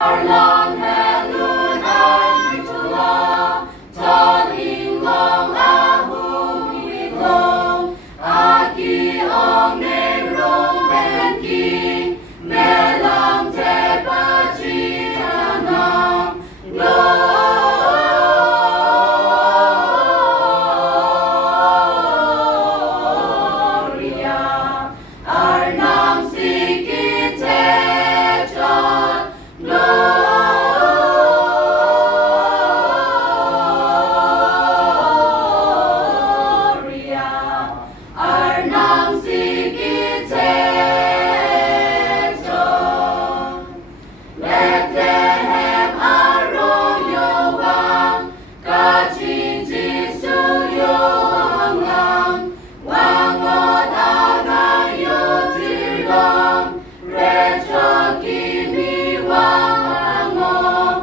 Tharlon Hel Lun Arjulo, Tharlon Long Ahong Aki Ong Ne Rong Ben King, Melam Te Pachi Tanam Gloria, Arnam Sikite John Gloria, Arnam Sikite John, Bethlehem Arroyo Wang, Kachin Jisu Yo Wang Lang, Wangot Agayo Tirong, Recho Kimi Wang Angong,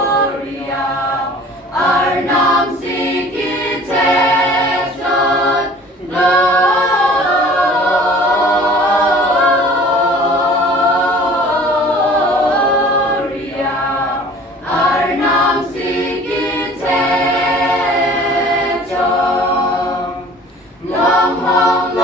Gloria, Arnam Sikite John, Gloria, Arnam Sikite John, Long Hong